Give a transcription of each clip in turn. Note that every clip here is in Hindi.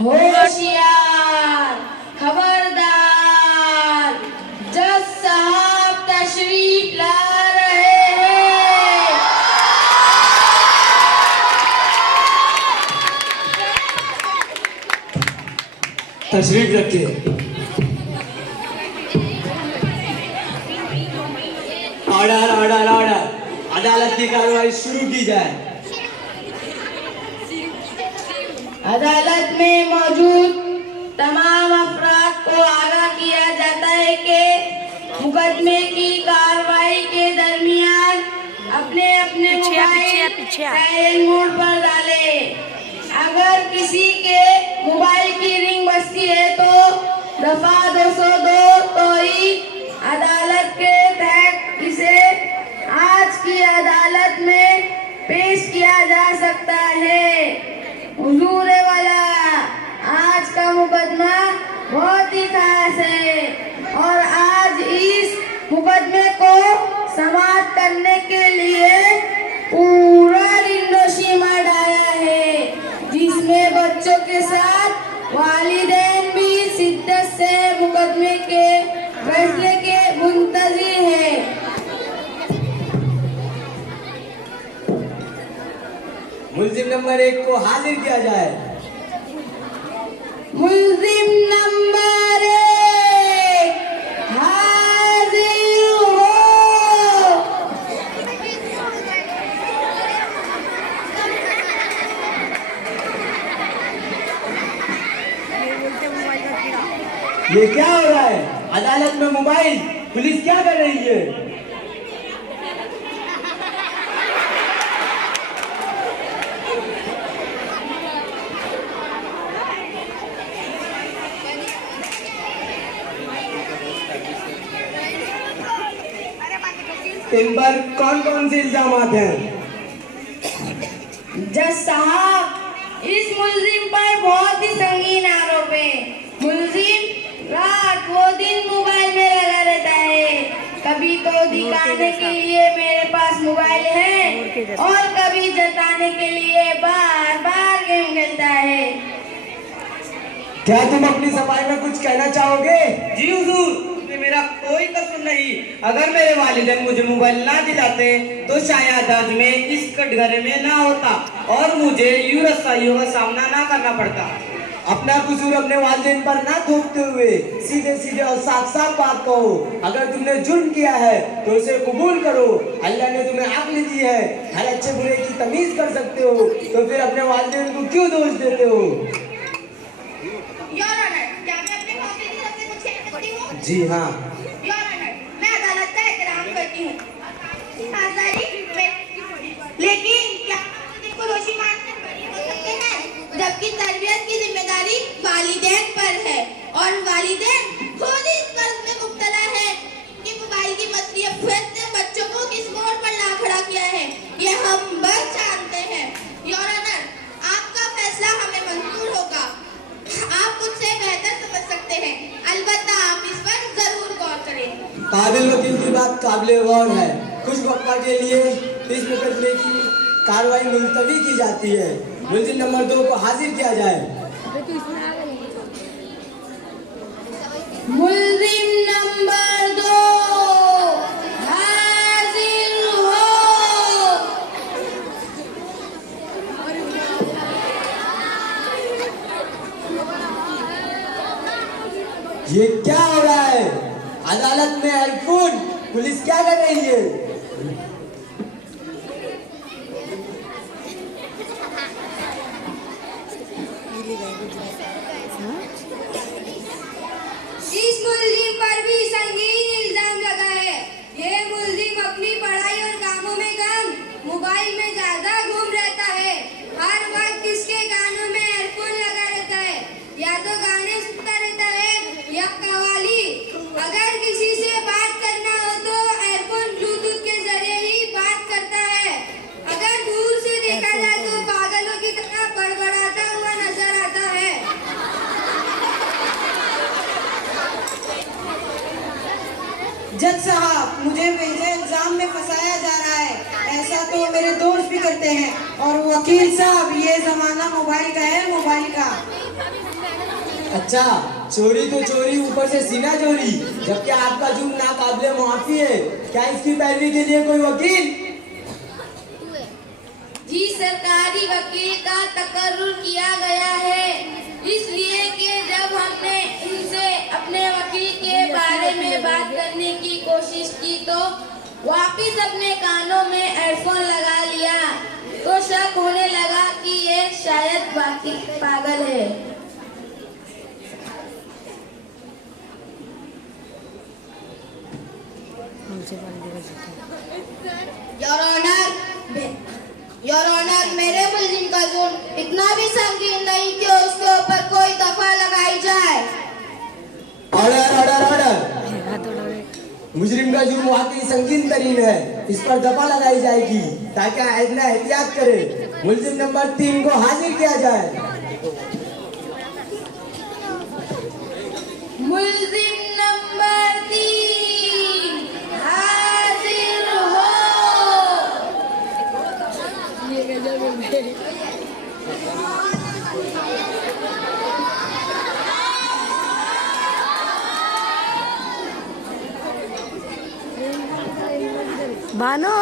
होशियार, खबरदार, जज साहब तशरीफ ला रहे हैं। तशरीफ रखिए। ऑर्डर ऑर्डर ऑर्डर, अदालत की कार्रवाई शुरू की जाए। अदालत में मौजूद तमाम अफराद को आगाह किया जाता है कि मुकदमे की कार्रवाई के दरमियान अपने अपने मोबाइल साइलेंट मोड पर डालें। अगर किसी के मोबाइल की रिंग बजती है तो दफा 202 तौहीन अदालत के तहत इसे आज की अदालत में पेश किया जा सकता है। हुजूर वाला, आज का मुकदमा बहुत ही खास है और आज इस मुकदमे को समाप्त करने के लिए पूरा रिंडोशी मड आया है, जिसमें बच्चों के साथ वालिदैन भी शिद्दत से मुकदमे के फैसले के मुंतज़िर है। मुल्जिम नंबर 1 को हाजिर किया जाए। मुल्जिम नंबर 1 हाजिर हो। ये क्या हो रहा है? अदालत में मोबाइल, पुलिस क्या कर रही है? इन पर कौन कौन से इल्जामात हैं? जज साहब, इस मुल्जिम पर बहुत ही संगीन आरोप है। मुल्जिम रात वो दिन मोबाइल में लगा रहता है। कभी तो दिखाने के लिए मेरे पास मोबाइल है और कभी जताने के लिए बार बार गेम खेलता है। क्या तुम अपनी सफाई में कुछ कहना चाहोगे? जी हुजूर, मेरा कोई कसूर नहीं। अगर मेरे वालिदैन मुझे मोबाइल ना दिलाते तो शायद आज मैं इस कटघरे में ना होता और मुझे यूं रसाइयों का सामना ना करना पड़ता। अपना कसूर अपने वालिदैन पर ना थोपते हुए सीधे सीधे और साफ साफ बात कहो। अगर तुमने जुर्म किया है तो उसे कबूल करो। अल्लाह ने तुम्हें अक्ल दी है, हर अच्छे बुरे की तमीज कर सकते हो, तो फिर अपने वालिदैन को क्यों दोष देते हो? जी हाँ। मैं अदालत का एहतराम करती हूँ, लेकिन क्या को दोषी मानकर बरी हो सकते हैं? जबकि तरबियत की जिम्मेदारी वालिदैन पर है और वालिदैन खुद इस कर्ज में मुब्तला है कि मोबाइल की मसरूफियत ने बच्चों को किस मोड़ पर ला खड़ा किया है, ये हम बस जानते हैं। योर ऑनर, आपका फैसला हमें मंजूर होगा। आप मुझसे बेहतर समझ सकते हैं, अलबत्ता आप इस पर जरूर गौर करें। काबिल वकील की बात काबिल गौर है। कुछ वक्त के लिए इस मुकदमे की कार्रवाई मुलतवी की जाती है। मुल्जिम नंबर 2 को हाजिर किया जाए। मुल्जिम नंबर 2 हाजिर हो। ये क्या हो रहा है? अदालत में एयरफोन, पुलिस क्या कर रही है? इस मुल्जिम पर भी संगीन इल्जाम लगा है। ये मुल्जिम अपनी पढ़ाई और कामों में कम, मोबाइल में ज्यादा घूम रहता है। हर वक्त इसके कानों में एयरफोन लगा रहता है, या तो गाने सुनता रहता है या कव्वाली। अगर किसी से बात करना हो तो एयरफोन ब्लूटूथ के जरिए ही बात करता है। अगर दूर से देखा जाए तो पागलों की तरह बड़बड़ाता हुआ नजर आता है। जज साहब, मुझे बेजा इल्जाम में फंसाया जा रहा है। ऐसा तो मेरे दोस्त भी करते हैं। और वकील साहब, ये जमाना मोबाइल का है, मोबाइल का। अच्छा, चोरी तो चोरी, ऊपर से सीना चोरी, जबकि आपका जुर्म नाकाबिले मुआफी है। क्या इसकी पैरवी के लिए कोई वकील? जी, सरकारी वकील का तकर्रुर किया गया है, इसलिए कि जब हमने इनसे अपने वकील के बारे में बात करने की कोशिश की तो वापिस अपने कानों में हेडफोन लगा लिया, तो शक होने लगा कि ये शायद पागल है। योर ऑनर, मेरे मुल्जिम का जुर्म इतना भी संगीन नहीं कि उसके ऊपर कोई दफा लगाई जाए। Order order order. मुजरिम का जुर्म वाकई संगीन तरीन है, इस पर दफा लगाई जाएगी ताकि आइंदा एहतियात करे। मुल्जिम नंबर 3 को हाजिर किया जाए। मुल्जिम नंबर 3 हाजिर हो। बानो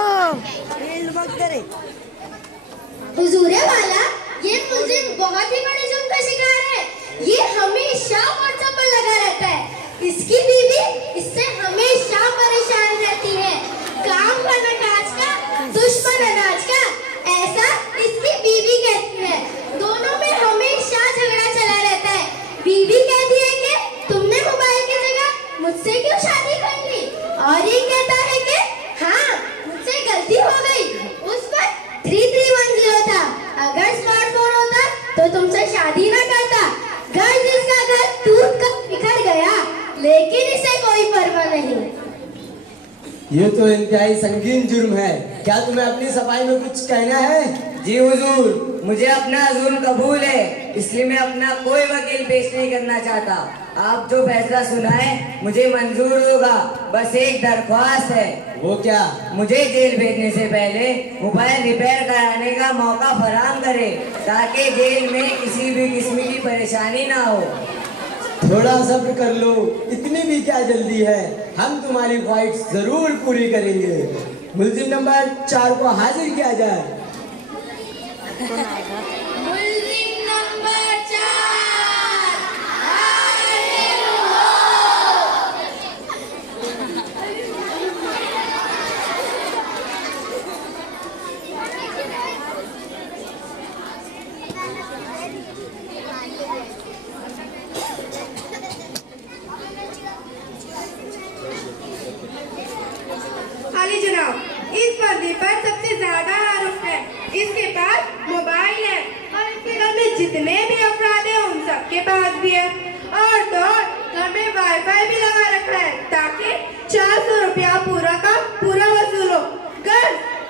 हुजूरे वाला, ये मुल्जिम बहुत ही बड़े जुर्म का शिकार है। ये हमेशा व्हाट्सएप पर लगा रहता है। इसकी बीवी इससे हमेशा परेशान रहती है। काम का नकाज का, दुश्मन अनाज का, ऐसा इसकी बीवी कहती है। दोनों में हमेशा झगड़ा चला रहता है। बीवी कहती है कि तुमने मोबाइल की जगह मुझसे क्यों शादी कर ली, और ये कहता है कि हाँ, मुझसे गलती हो गई। उस पर 3310 था। अगर स्मार्टफोन होता तो तुमसे शादी ना करता। घर जिसका घर टूट कर बिखर गया, लेकिन इसे कोई परवाह नहीं। ये तो इंतहाई संगीन जुर्म है। क्या तुम्हें अपनी सफाई में कुछ कहना है? जी हुजूर, मुझे अपना जुर्म कबूल है, इसलिए मैं अपना कोई वकील पेश नहीं करना चाहता। आप जो फैसला सुनाए मुझे मंजूर होगा। बस एक दरख्वास्त है। वो क्या? मुझे जेल भेजने से पहले मोबाइल रिपेयर कराने का मौका फराहम करे, ताकि जेल में किसी भी किस्म की परेशानी ना हो। थोड़ा सब्र कर लो, इतनी भी क्या जल्दी है। हम तुम्हारी ख्वाहिश जरूर पूरी करेंगे। मुल्जिम नंबर 4 को हाजिर किया जाए। मुल्जिम नंबर 4 हाजिर हो। अली जनाब, इस बंदी पर सबसे ज्यादा आरोप है। इसके पास मोबाइल है और इसके घर में जितने भी अफराद हैं उन सबके पास भी है। और तो घर में वाईफाई भी लगा रखा है ताकि 400 रुपया पूरा का पूरा वसूल हो। घर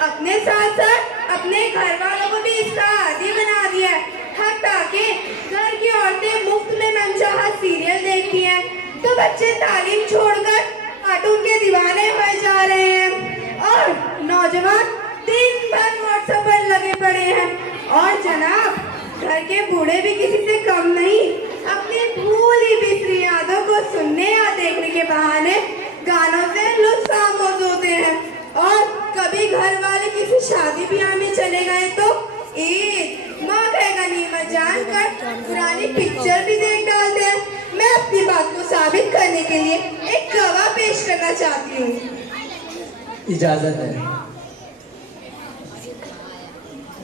अपने साथ साथ अपने घर वालों को भी इसका आदी बना दिया है। हत्ता कि घर की औरतें मुफ्त में मनचाहा सीरियल देखती हैं, तो बच्चे तालीम छोड़कर कार्टून के दीवाने बन जा रहे हैं और नौजवान दिन भर व्हाट्सएप पर लगे पड़े हैं। और जनाब, घर के बूढ़े भी किसी से कम नहीं, अपनी भूली बिसरी यादों को सुनने या देखने के बहाने गानों से लुत्फ आमोज होते हैं। और कभी घर वाले किसी शादी ब्याह में चले गए तो ईद मौके गनीमत जानकर पुरानी पिक्चर भी देख डालते हैं। मैं अपनी बात को साबित करने के लिए एक गवाह पेश करना चाहती हूँ। इजाजत है।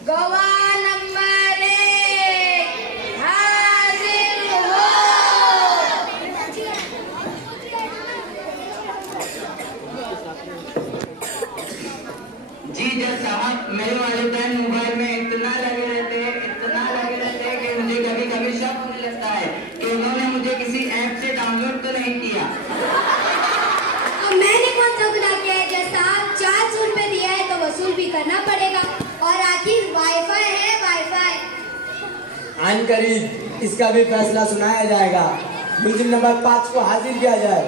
गवाह नंबर 1 हाजिर हो। जी जज साहब, मेरे वालिदैन मोबाइल में इतना लगे रहते हैं कि मुझे कभी कभी शक होने लगता है कि उन्होंने मुझे किसी ऐप से डाउनलोड तो नहीं किया। अब मैंने कौन सा गुनाह किया है जज साहब? 400 रुपए दिया है तो वसूल भी करना पड़ेगा। और आखिर वाईफाई है वाईफाई। आन करीब इसका भी फैसला सुनाया जाएगा। मुल्जिम नंबर 5 को हाजिर किया जाए।